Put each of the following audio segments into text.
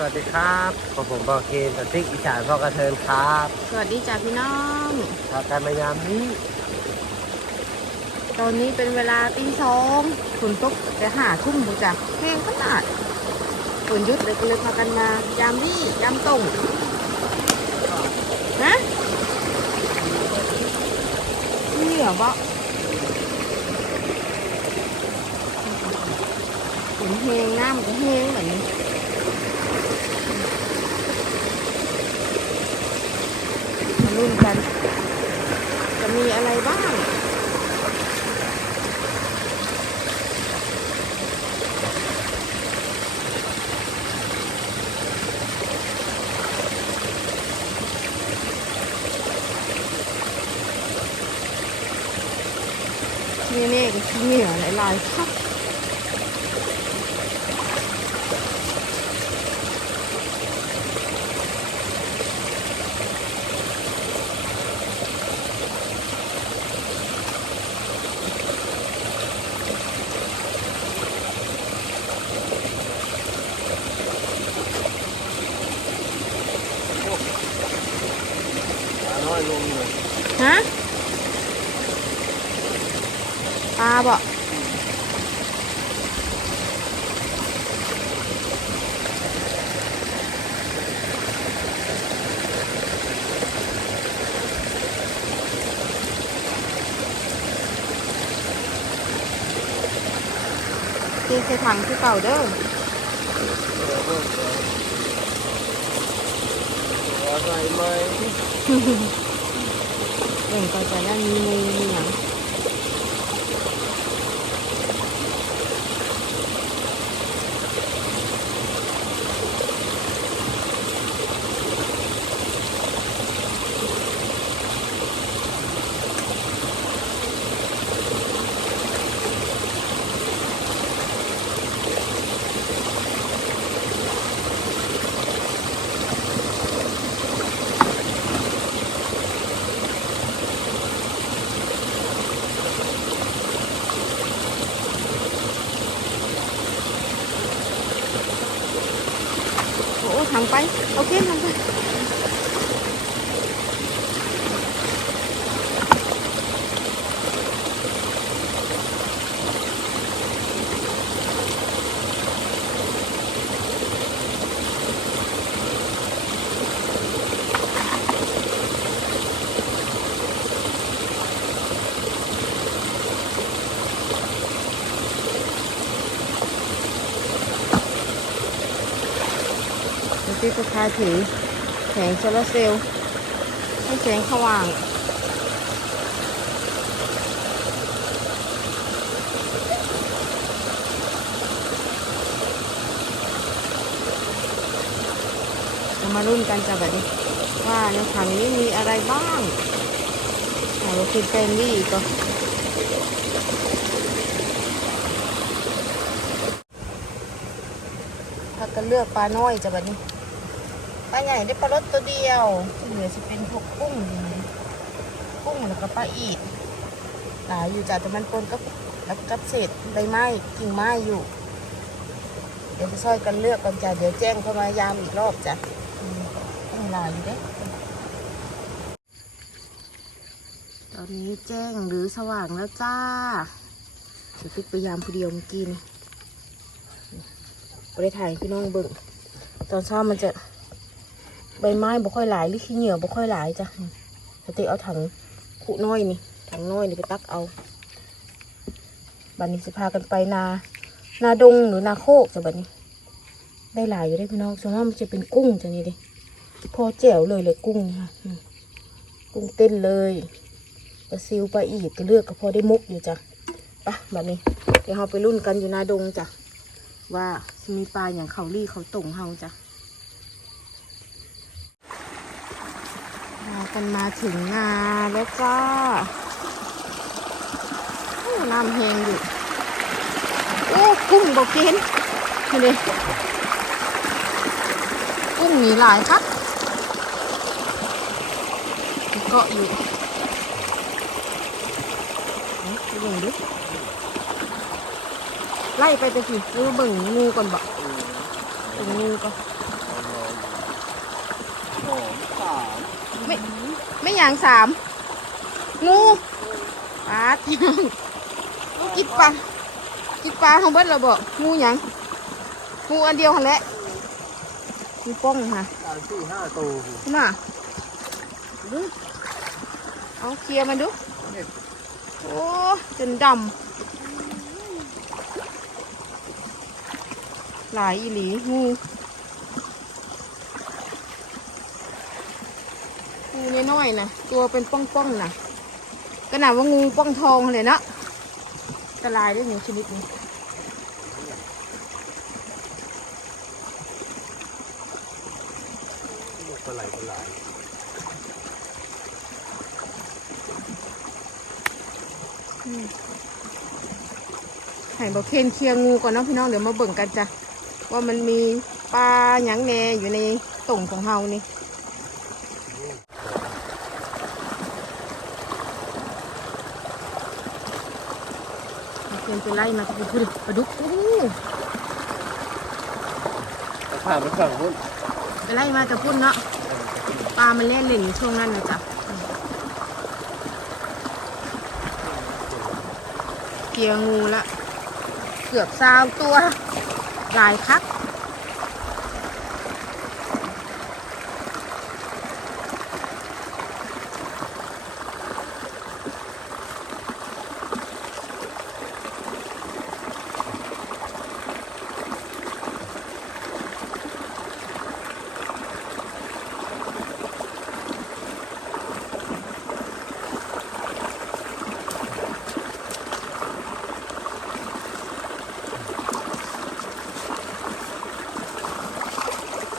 สวัสดีครับผมผมบอกเคนสติ๊กอีสานพ่อกระเทินครับสวัสดีจ้าพี่น้องครับการมายามนี้ ตอนนี้เป็นเวลาตีสองฝนตกจะหาทุ่มบุจ้ะแห้งขนาดฝนหยุดเลยก็เลยพากันมายามนี่ยามตรงนะนี่เหรอวะฝนแห้งน้ำก็แห้งแบบนี้มาลุ้นกัน จะมีอะไรบ้าง นี่นี่ก็ขี้เหนียวหลายๆครับ น้อยลงเลย ฮะปลาบ่ เทใส่ถังคือเก่าเด้อหมเบ่งก็จะได้มีมูมีหยัง เดี๋ยวพี่จะพาถือแสงโซลาเซลล์ให้แสงสว่างามารุ่นกันจะแบบนี้ว่าในถังนี้มีอะไรบ้างเอาเราคิดเป็นนี่ก็ถ้ากันเลือกปลาน้อยจะแบบนี้ ปลาใหญ่ได้ปลารสตัวเดียวที่เหลือจะเป็นพวกกุ้งอย่างนี้กุ้งแล้วก็ปลาอีกหลายอยู่จ้ะแต่มันปนกับแล้วกับเศษใบไม้กิ่งไม้อยู่ เดี๋ยวจะช่วยกันเลือกกันจ้ะเดี๋ยวแจ้งเข้ามายามอีกรอบจ้ะกุ้งหลายอยู่เด้ตอนนี้แจ้งหรือสว่างแล้วจ้าเดี๋ยวพี่ไปยามผู้เดียวมกี้นี่ไปถ่ายพี่น้องเบิ่งตอนเช้ามันจะ ใบไม้บ่ค่อยหลายหรือขี้เหนียวบ่ค่อยหลายจ้ะจะติเอาถังขุน้อยนี่ถังน้อยนี่ไปตักเอาบัดนี้สิพากันไปนา นาดงหรือนาโคกจ้ะบัดนี้ ได้หลายอยู่ได้พี่น้องส่วนมากมันจะเป็นกุ้งจ้ะนี่ดิพอแจ๋วเลยเลยกุ้งนี่ค่ะกุ้งเต้นเลยปลาซิวปลาอีกก็เลือกก็พอได้มุกอยู่จ้ะไปะบัดนี้ เดี๋ยวเราไปรุ่นกันอยู่นาดงจ้ะว่ามีปลาอย่างเขาลี่เขาตงเฮาจ้ะากันมาถึงนาแล้วจ้าโอ้น้ำแหงอยู่ โอ้กุ้งบอกเกนนี่เลยกุ้งหนีหลายครับเกาะอยู่ไปเบิ่งดิไล่ไปไปสิดูเบิ่งงูก่อนบ่ตรงนี้ก็ ไม่ไม่อย่างสามงูปลาที่งูกินปลากินปลาของเบิ้ลเราบอกงูหยังงูอันเดียวหันแหละงูป้องค่ะสามสี่ห้าตัวน่ะดูเอาเคลียร์มันดูโอ้จนดำหลายอีหลีงูงู น้อยๆนะตัวเป็นป้องๆนะขนาดว่างูป้องทองเลยเนาะอันตรายด้วยงูชนิดนี้ปลาไหลปลาไหลอืมให้บอกเคนเคลียร์งูก่อนเนาะพี่น้องเดี๋ยวมาเบิ่งกันจ้ะว่ามันมีปลาหยังแหน่อยู่ในตุ่งของเฮานี่ เพียน ไปไล่มาตะพูดปลาดุกอู้ผ่านไปฝั่งนู้นไปไล่มาตะพุ่นเนาะปลามันเล่นเล่นอยู่ช่วงนั้นนะจ๊ะเกียร์งูละ เกือบซาวตัวหลายคัก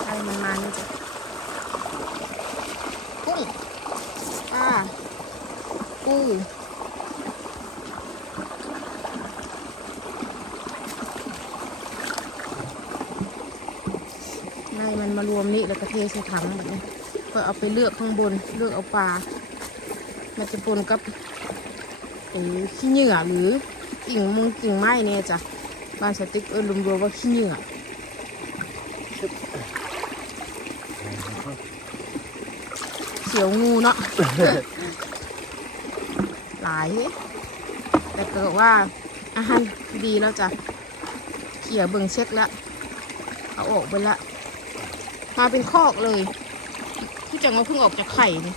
ใช่มันมานี่จ้ะกุ้งปลาปู ไล่มันมารวมนี่แล้วก็เทใส่ถังแบบนี้ก็เอาไปเลือกข้างบนเลือกเอาปลา มันจะปนกับไอ้ขี้เหงื่อหรือกิ่งมุงกิ่งไม้เนี่ยจ้ะบ้านสติ๊กเออรวมๆว่าขี้เหงื่อเสียวงูเนาะหลายเว้ยแต่เกิดว่าอาหารดีแล้วจ้ะเขี่ยเบิ่งเช็คแล้วเอาออกไปละ มาเป็นคอกเลยที่จังว่าเพิ่งออกจากไข่นี่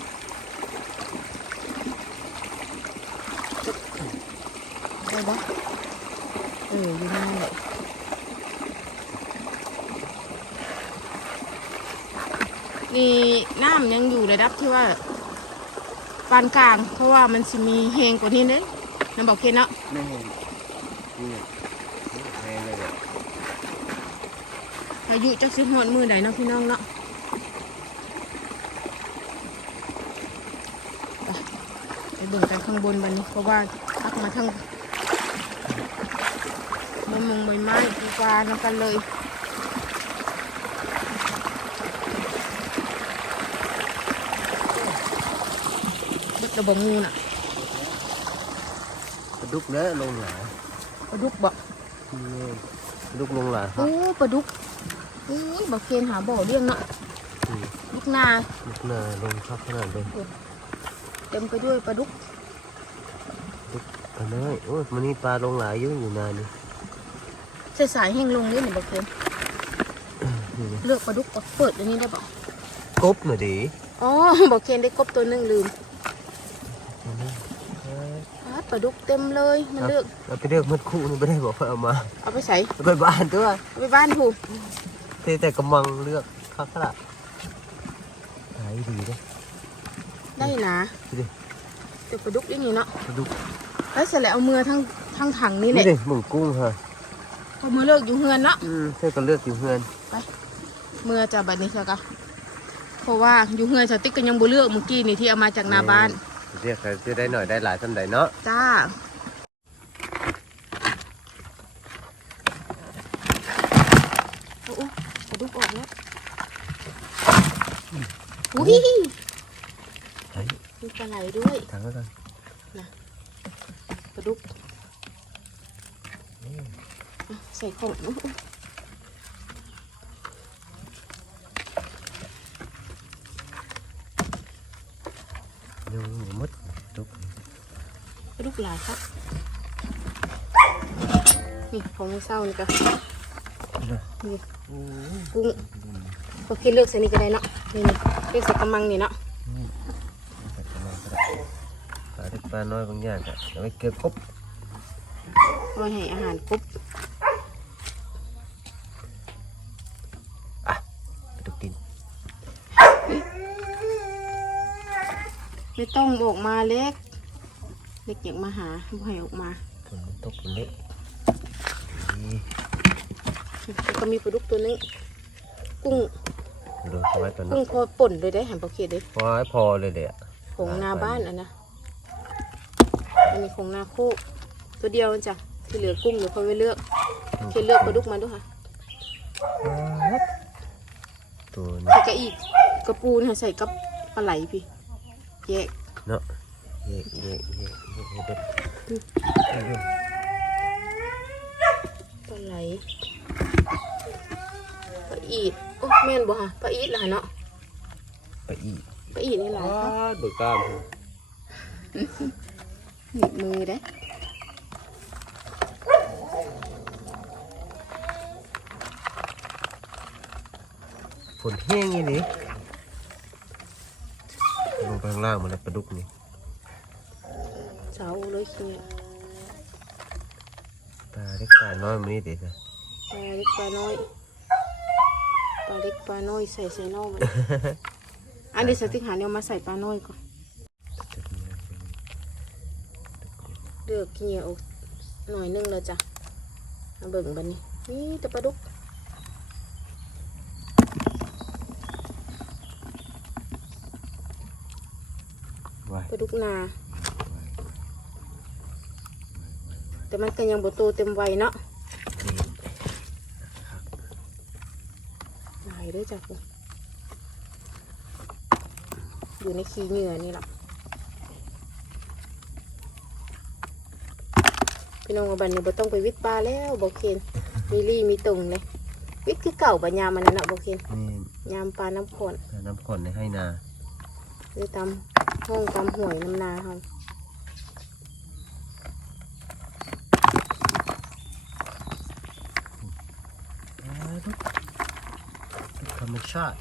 ได้ปะเอออยู่นั่นแหละนี่น้ำยังอยู่ระดับที่ว่าปานกลาง เพราะว่ามันจะมีแหงกว่านี้เด้น้ำบอกเคนเนาะไม่เห็นนี่แพงเลยเนี่ย อายุจักสิหอดมือใดเนาะพี่น้องเนาะไปไปเบิ่งกันข้างบนบันนี้เพราะว่าทักมาทั้งมะมงใบไม้ปูปลานำกันเลยเบิดระบงูน่ะปลาดุกเนื้อลงหลาปลาดุกบ่นี่ปลาดุกลงหลาครัโอ้บปลาดุก อุ้ยบักเคนหาบ่อเลี้ยงเนาะอืมลูกนาลูกเนื้อลงครับขนาดเลยเต็มไปด้วยปลาดุกปลาน้อยโอ้ยมันนี่ปลาลงหลายเยอะอยู่นานนี่ใส่สายแห้งลงนี่หนึ่งบักเคนเลือกปลาดุกก่อนเปิดอันนี้ได้บ่กบหน่อยดิอ๋อบักเคนได้กบตัวหนึ่งลืมอ่าปลาดุกเต็มเลยมันเลือกเราไปเลือกมัดคู่นี่ไม่ได้บอกว่าเอามา เอาไปใส่เอาไปบ้านตัวเอาไปบ้านถูก เทแต่กำมังเลือกข้าวขละหายดีเลยได้นะดูดิเดี๋ยวปลาดุกได้นี่เนาะปลาดุกแล้วเสร็จแล้วเอามือทั้งทั้งถังนี่แหนี่ละดิหมึงกุ้งฮะพอมือเลิกอยู่เฮือนเนาะอืมเธอก็เลือกอยู่เพื่อนมือจะบัดนี้ใช่กะเพราะว่าอยู่เฮือนสติ๊กก็ยังบ่เลือกเมื่อกี้นี่ที่เอามาจากหน้าบ้าน เรียกใครจะได้หน่อยได้หลายท่านใดเนาะ จ้า โอ้โหกระดุกออกแล้ว อุ้ยเฮ้ยมีปลาไหลด้วยทางแล้วกันกระดุกอะใส่กล่องอุ๊ยยังหมดทุกปลาดุกหลายครับ นี่ของมือเศร้านี่ก็นี่กุ้งก็คิดเลือกใส่นี่ก็ได้เนาะนี่ นี่เลือกใส่กระมังนี่เนาะปลาเล็กปลาน้อยบางอย่างก็เอาไว้เก็บกบโรยให้อาหารครบอะไปดูกิน ไม่ต้องออกมาเล็ก เล็กอยากมาหาบ่ให้ออกมาฝนมันตกเล็กนี่แล้วก็มีปลาดุกตัวนึงกุ้ง ดูทำไมตัวนั้กุ้นงพอป่นเลยได้หันปลาเขียดเลยพอให้พอเลยเดี๋ยวของนาบ้านอันนะอันนี้ของนาโคกตัวเดียวจ้ะที่เหลือกุ้งเดี๋ยวค่อยไปเลือกเขียนเลือกปลาดุกมาด้วยค่ะตัวนี้แล้วก็อีกกระปูนค่ะใส่กับปลาไหลพี่แยกเนาะเย่เย่เย่เย่เด็ดปลาไหลปลา อีดโอ้แม่นบ่ฮะปลาอีดล่ะเนาะไปอีกปลาอีดนี่หลายครับเบิกกล้ามหนีบมือได้ฝนแห้งอย่างนี้ลงไปข้างล่างมาเลยปลาดุกนี่เสาเลยขี้เนี่ยปลาเล็กปลาน้อยมันนี่เด็ดนะปลาเล็กปลาน้อยป ลาเล็กปลาน้อยใส่ใส่นอกมันอันนี้สติ๊กหาเนี่ยมาใส่ปลาน้อยก่อนเลือกขี้เหนียวหน่อยนึงแล้วจ้ะมาเบิ่งบันนี้นี่แต่ปลาดุกว้ายปลาดุกนา แต่มันก็ยังบ่โตเต็มวัยเนาะหลายเด้วยจ้ะคุณอยู่ในขี้เหงื่อนี่แหละพี่น้องเอาบันนี้บ่ต้องไปวิทย์ปลาแล้วบอกเคนมีรี่มีตุงเลยวิทย์คือเก่าบัญญามมันนั่นเนาะบอกเคนนี่ยามปลาน้ำขอนปลาน้ำข้นในให้นาหรือตามห้องตามห่วยน้ำนาเขา ปลาดุกดุกธ รรมชาติ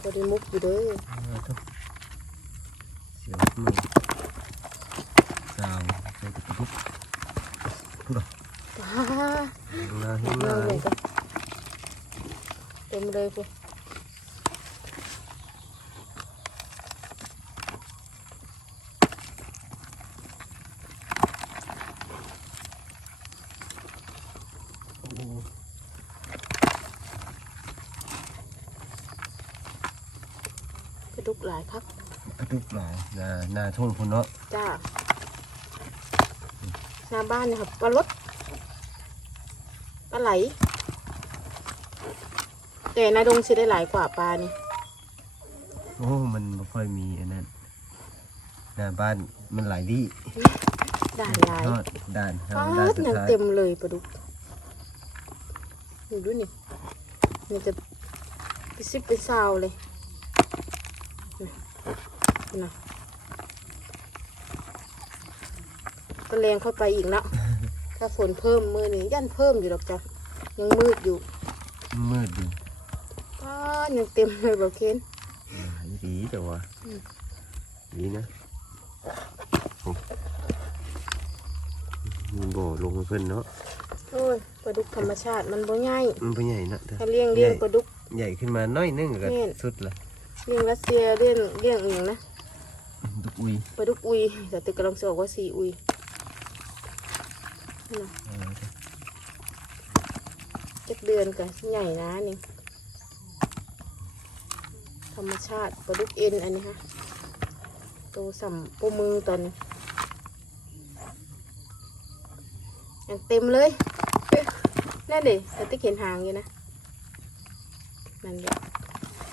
พอดีมุกอยู่เด้อปลาดุกเสียวมือสาวใส่กระดุกพูดหรอปลานาหิ้งเยนาอะเลยจ้ะเต็มเลยพวก กระดุกหลายพัก กระดุก หลายนานาทุ่งพุ่นเนาะจ้าหน้าบ้านเนี่ยครับปลารดปลาไหล แต่นาดงสิได้หลายกว่าปลานี่โอ้มันไม่ค่อยมีอันนั้นหน้าบ้านมันหลายที่ด่านหลายทอดด่านปลาทำด่านดสุดยังท้ายเต็มเลยปลาดุกดูดูนี่มันจะไปซิบไปซาวเลยนี่ นะก็แรงเข้าไปอีกเนาะถ้าฝนเพิ่มมือนี้ยันเพิ่มอยู่หรอกจ้ะยังมืดอยู่มืดอยู่ป้าดยังเต็มเลยบอกเคนหลายดีแต่ว่าดีนะโอ้มันบ่ลงมาเพิ่นเนาะโอ้ยปลาดุกธรรมชาติมันบ่ง่ายมันบ่ใหญ่นะแต่ถ้าเลี้ยงเลี้ยงปลาดุกใหญ่ขึ้นมาน้อยนึงก็แม่นสุดละเลี้ยงรัสเซียเลี้ยงเลี้ยงอย่างนะดุกอุยปลาดุกอุยแต่ตึกกำลังจะบอกว่าสีอุยนั่นน่ะ จักเดือนกันใหญ่นะนี่ธรรมชาติปลาดุกเอ็นอันนี้ฮะโตสัมปมือตอนนี้ยังเต็มเลยเอ๊ะนั่นดิแต่ติ๊กเห็นหางอยู่นะนั่นแหละ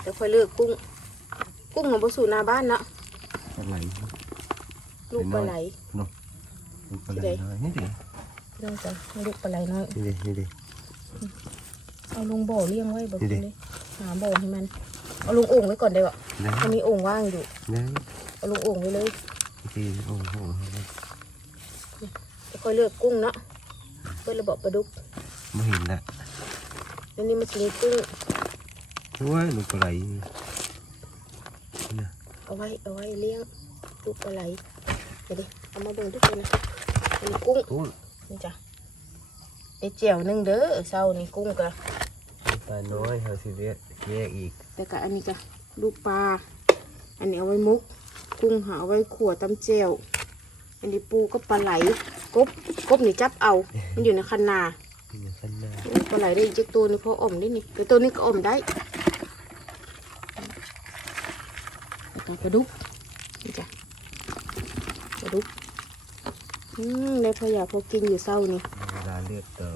เดี๋ยวค่อยเลือกกุ้ง กุ้งของปลาสูหน้าบ้านเนาะปลาไหลลูกปลาไหลเนาะลูกปลาไหลที่ไห นน้อยนี่ดิเรื่องจ้ะลูกปลาไหลน้อยนี่ดินี่ดิเอาลงบ่อเลี้ยงไว้บ่นี่ดิเลยหาบ่อให้มัน เอาลงโอ่งไว้ก่อนได้ปะนะมันมีโอ่งว่างอยู่นะเอาลงโอ่งไว้เลยพี่โอ้โหแล้วค่อยเลือกกุ้งเนาะเพื่อระบบปลาดุกไม่เห็นละแล้วนี่มันจะมีกุ้งว้ายลูกอะไรเนี่ยเอาไว้เอาไว้เลี้ยงลูกปลาไหลเดี๋ยวดิเอามาเบิ่งทุกคนนะมีกุ้งกุ้ง นี่จ้ะไอ้เจียวหนึงเด้อเศร้านี่กุ้งกะปลาน้อยเฮาสิเรียกแยกอีกแต่กะอันนี้กะลูกปลาอันนี้เอาไว้มุก กุ้งหาเอาไว้ขั่วตำเจียวอันนี้ปูก็ปลาไหลกบกบนี่จับเอา มันอยู่ในคันนาเป็นอย่างขั้นหน้าโอ้ปลาไหลได้อีกจักตัวนี่พออมได้นี่แต่ตัวนี้ก็อมได้แล้วก็ปลาดุกนี่จ้ะปลาดุก อืมได้พออยากพอกินอยู่เศร้านี่เวลาเลือกต่อ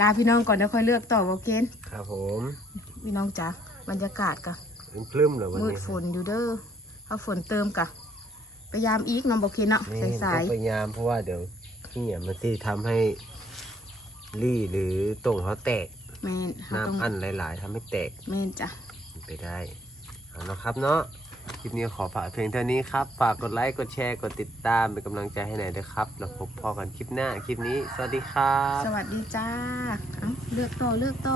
ลาพี่น้องก่อนเดี๋ยวค่อยเลือกต่อบอกเกณฑ์ครับผมพี่น้องจ้ะบรรยากาศกะเป็นพลึ่มเหรอวันมืดนี้ฝนอยู่เด้อถ้าฝนเติมกะพยายามอีกน้องบอกเคนเนาะนี่สาต้อยงพยายามเพราะว่าเดี๋ยวนี่อะมันที่ทำให้รี่หรือตรงเขาแตกๆแม่นเราต้องน้ำอั้นหลาย ๆทำให้แตกแม่นจ้ะไปได้เอาละครับเนาะ คลิปนี้ขอฝากเพียงเท่านี้ครับ ฝากกดไลค์กดแชร์กดติดตามเป็นกำลังใจให้หน่อยด้วยครับ แล้วพบพอกันคลิปหน้าคลิปนี้ สวัสดีครับ สวัสดีจ้าเอ้าเลือกโตเลือกโต